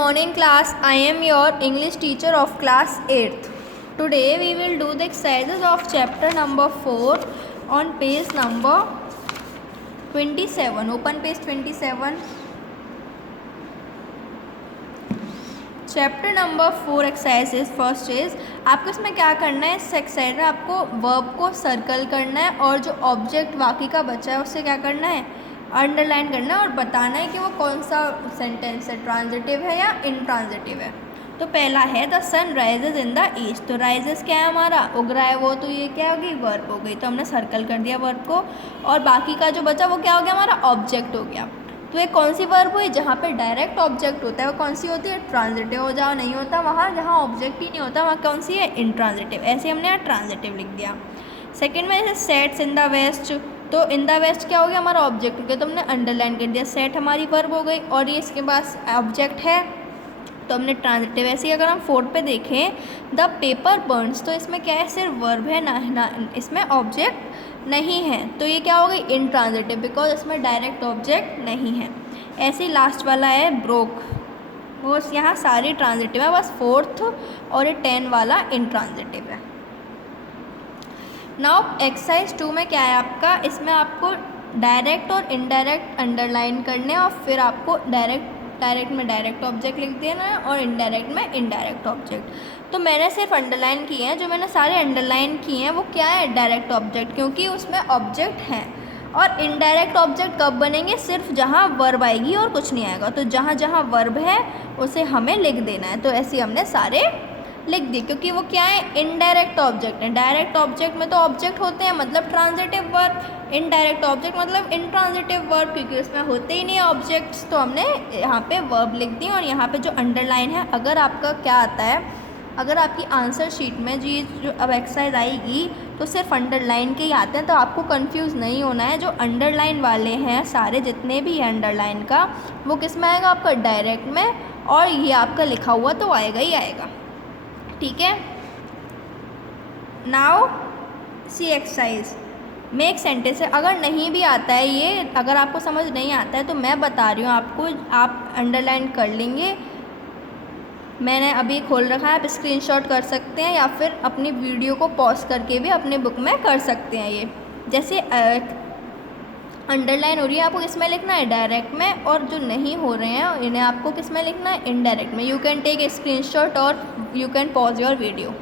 morning class. I am your English teacher of class 8th. Today we will do the exercises of chapter number 4 on page number 27. Open page 27. Chapter number 4 exercise first is आपको इसमें क्या करना है। इस exercise में आपको verb को circle करना है और जो ऑब्जेक्ट बाकी का बचा है उससे क्या करना है, अंडरलाइन करना है और बताना है कि वो कौन सा सेंटेंस है, ट्रांजिटिव है या इनट्रांजिटिव है। तो पहला है the sun rises in the east. तो राइजेज क्या है हमारा, उग रहा है वो, तो ये क्या होगी, वर्ब हो गई। तो हमने सर्कल कर दिया वर्ब को और बाकी का जो बचा वो क्या हो गया, हमारा ऑब्जेक्ट हो गया। तो ये कौन सी वर्ब हुई, जहाँ पे डायरेक्ट ऑब्जेक्ट होता है वो कौन सी होती है, ट्रांजिटिव। हो जाओ नहीं होता वहाँ, जहाँ ऑब्जेक्ट ही नहीं होता वहाँ कौन सी है, इनट्रांजिटिव। ऐसे हमने यहाँ ट्रांजिटिव लिख दिया। सेकंड में जैसे सेट्स इन द वेस्ट, तो इन द वेस्ट क्या हो गया, हमारा ऑब्जेक्ट हो गया, तो हमने अंडरलाइन कर दिया। सेट हमारी वर्ब हो गई और ये इसके पास ऑब्जेक्ट है तो हमने ट्रांजिटिव। ऐसे ही अगर हम फोर्थ पे देखें द पेपर बर्न्स, तो इसमें क्या है, सिर्फ वर्ब है ना इसमें ऑब्जेक्ट नहीं है, तो ये क्या हो गई, इनट्रांजिटिव, बिकॉज इसमें डायरेक्ट ऑब्जेक्ट नहीं है। ऐसे ही लास्ट वाला है ब्रोक, वो यहाँ सारी ट्रांजिटिव है, बस फोर्थ और ये 10 वाला इनट्रांजिटिव है। नाउ एक्सरसाइज 2 में क्या है आपका, इसमें आपको डायरेक्ट और इनडायरेक्ट अंडरलाइन करने और फिर आपको डायरेक्ट में डायरेक्ट ऑब्जेक्ट लिख देना है और इनडायरेक्ट में इनडायरेक्ट ऑब्जेक्ट। तो मैंने सिर्फ अंडरलाइन किए हैं, जो मैंने सारे अंडरलाइन किए हैं वो क्या है, डायरेक्ट ऑब्जेक्ट, क्योंकि उसमें ऑब्जेक्ट हैं। और इनडायरेक्ट ऑब्जेक्ट कब बनेंगे, सिर्फ जहाँ वर्ब आएगी और कुछ नहीं आएगा। तो जहाँ जहाँ वर्ब है उसे हमें लिख देना है। तो ऐसे हमने सारे लिख दिए, क्योंकि वो क्या है, इनडायरेक्ट ऑब्जेक्ट है। डायरेक्ट ऑब्जेक्ट में तो ऑब्जेक्ट होते हैं, मतलब ट्रांजिटिव वर्ब। इनडायरेक्ट ऑब्जेक्ट मतलब इनट्रांजिटिव वर्ब, क्योंकि उसमें होते ही नहीं है ऑब्जेक्ट्स। तो हमने यहाँ पे वर्ब लिख दी। और यहाँ पे जो अंडरलाइन है, अगर आपका क्या आता है, अगर आपकी आंसर शीट में जो अब एक्सरसाइज आएगी तो सिर्फ अंडरलाइन के ही आते हैं, तो आपको कंफ्यूज नहीं होना है। जो अंडरलाइन वाले हैं सारे जितने भी हैं अंडरलाइन का, वो किस में आएगा, आपका डायरेक्ट में, और ये आपका लिखा हुआ तो आएगा ही आएगा, ठीक है। Now see exercise make sentence. अगर नहीं भी आता है ये, अगर आपको समझ नहीं आता है तो मैं बता रही हूँ आपको, आप अंडरलाइन कर लेंगे। मैंने अभी खोल रखा है, आप स्क्रीनशॉट कर सकते हैं या फिर अपनी वीडियो को पॉज करके भी अपने बुक में कर सकते हैं। ये जैसे अंडरलाइन हो रही है, आपको किस में लिखना है, डायरेक्ट में, और जो नहीं हो रहे हैं इन्हें आपको किस में लिखना है, इनडायरेक्ट में। You can take a screenshot और you can pause your video.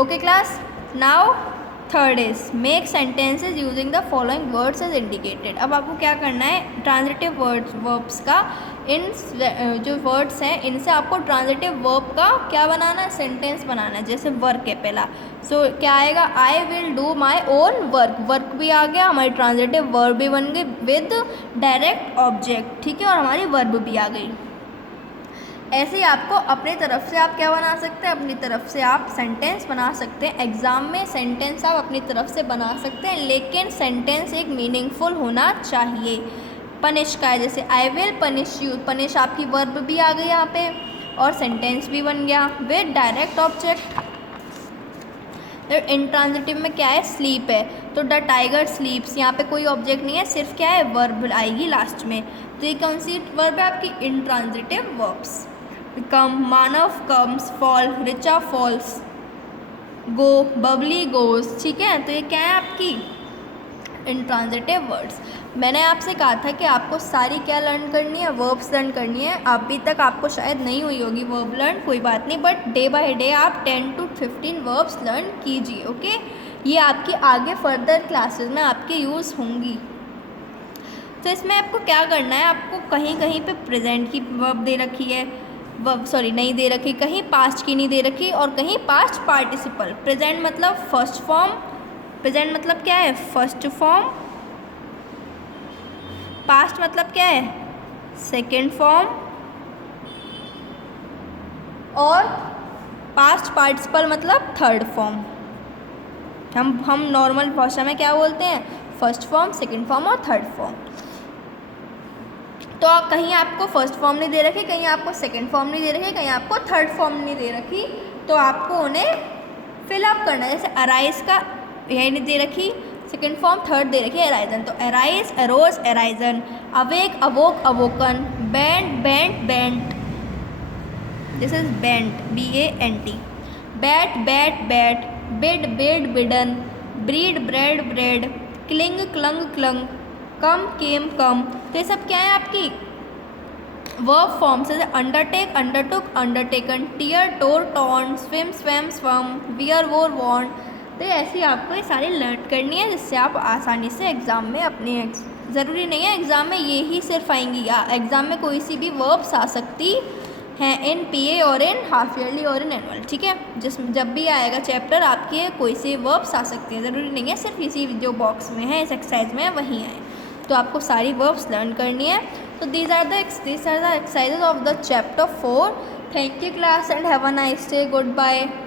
Okay class. Now third is make sentences using the following words as indicated. अब आपको क्या करना है, ट्रांजिटिव वर्ब्स का, इन जो वर्ड्स हैं इनसे आपको ट्रांजिटिव वर्ब का क्या बनाना है, सेंटेंस बनाना है। जैसे वर्क है पहला, सो क्या आएगा, I will do my own work. Work भी आ गया, हमारी ट्रांजिटिव वर्ब भी बन गई विद डायरेक्ट ऑब्जेक्ट, ठीक है, और हमारी वर्ब भी आ गई। ऐसे ही आपको अपनी तरफ से आप क्या बना सकते हैं, अपनी तरफ से आप सेंटेंस बना सकते हैं। एग्ज़ाम में सेंटेंस आप अपनी तरफ से बना सकते हैं, लेकिन सेंटेंस एक मीनिंगफुल होना चाहिए। पनिश का है, जैसे I will punish you, punish आपकी वर्ब भी आ गई यहाँ पे और सेंटेंस भी बन गया विद डायरेक्ट ऑब्जेक्ट। तो इनट्रांजिटिव में क्या है, स्लीप है, तो द टाइगर स्लीप्स, यहाँ पे कोई ऑब्जेक्ट नहीं है, सिर्फ क्या है, वर्ब आएगी लास्ट में। तो ये कौन सी वर्ब है आपकी, इनट्रांजिटिव वर्ब्स। कम, मानव कम्स, फॉल, रिचा फॉल्स, गो, बबली गोज, ठीक है। तो ये क्या है आपकी इनट्रांजिटिव वर्ड्स। मैंने आपसे कहा था कि आपको सारी क्या लर्न करनी है, वर्ब्स लर्न करनी है। अभी तक आपको शायद नहीं हुई होगी वर्ब लर्न, कोई बात नहीं, बट डे बाय डे आप 10 to 15 वर्ब्स लर्न कीजिए, ओके। ये आपकी आगे फर्दर क्लासेस में आपके यूज़ होंगी। तो इसमें आपको क्या करना है, आपको कहीं कहीं पे प्रेजेंट की वर्ब दे रखी है, नहीं दे रखी, कहीं पास्ट की नहीं दे रखी और कहीं पास्ट पार्टिसिपल। प्रेजेंट मतलब फर्स्ट फॉर्म, प्रेजेंट मतलब क्या है, फर्स्ट फॉर्म। पास्ट मतलब क्या है, सेकेंड फॉर्म। और पास्ट पार्टिसिपल मतलब थर्ड फॉर्म। हम नॉर्मल भाषा में क्या बोलते हैं, फर्स्ट फॉर्म, सेकेंड फॉर्म और थर्ड फॉर्म। तो कहीं आपको फर्स्ट फॉर्म नहीं दे रखी, कहीं आपको सेकंड फॉर्म नहीं दे रखी, कहीं आपको थर्ड फॉर्म नहीं दे रखी, तो आपको उन्हें फिलअप करना है। जैसे अराइज का यही नहीं दे रखी, सेकंड फॉर्म, थर्ड दे रखी है अराइजन, तो arise, arose, arisen. Awake, awoke, awoken. bent, bent, bent. This is bent, B-A-N-T. Bat, bat, bat. Bid, bid, bidden. Breed, bred, bred. Cling, clung, clung. Come, came, come. तो ये सब क्या है आपकी verb forms है. Undertake, undertook, undertaken. Tear, tore, torn. Swim, swam, swum. Wear, wore, वॉन्ट. तो ऐसे आपको ये सारी लर्न करनी है जिससे आप आसानी से एग्ज़ाम में अपने ज़रूरी नहीं है एग्ज़ाम में ये ही सिर्फ आएंगी. एग्ज़ाम में कोई सी भी वर्ब्स आ सकती हैं इन पीए और इन हाफ ईयरली और इन एनुअल. ठीक है, जब भी आएगा चैप्टर आपके कोई सी वर्ब्स आ सकती हैं. ज़रूरी नहीं है सिर्फ इसी जो बॉक्स में है इस एक्सरसाइज में वहीं आए. तो आपको सारी वर्ब्स लर्न करनी है. तो these are the exercises of the chapter 4. Thank you class and have a nice day. Goodbye.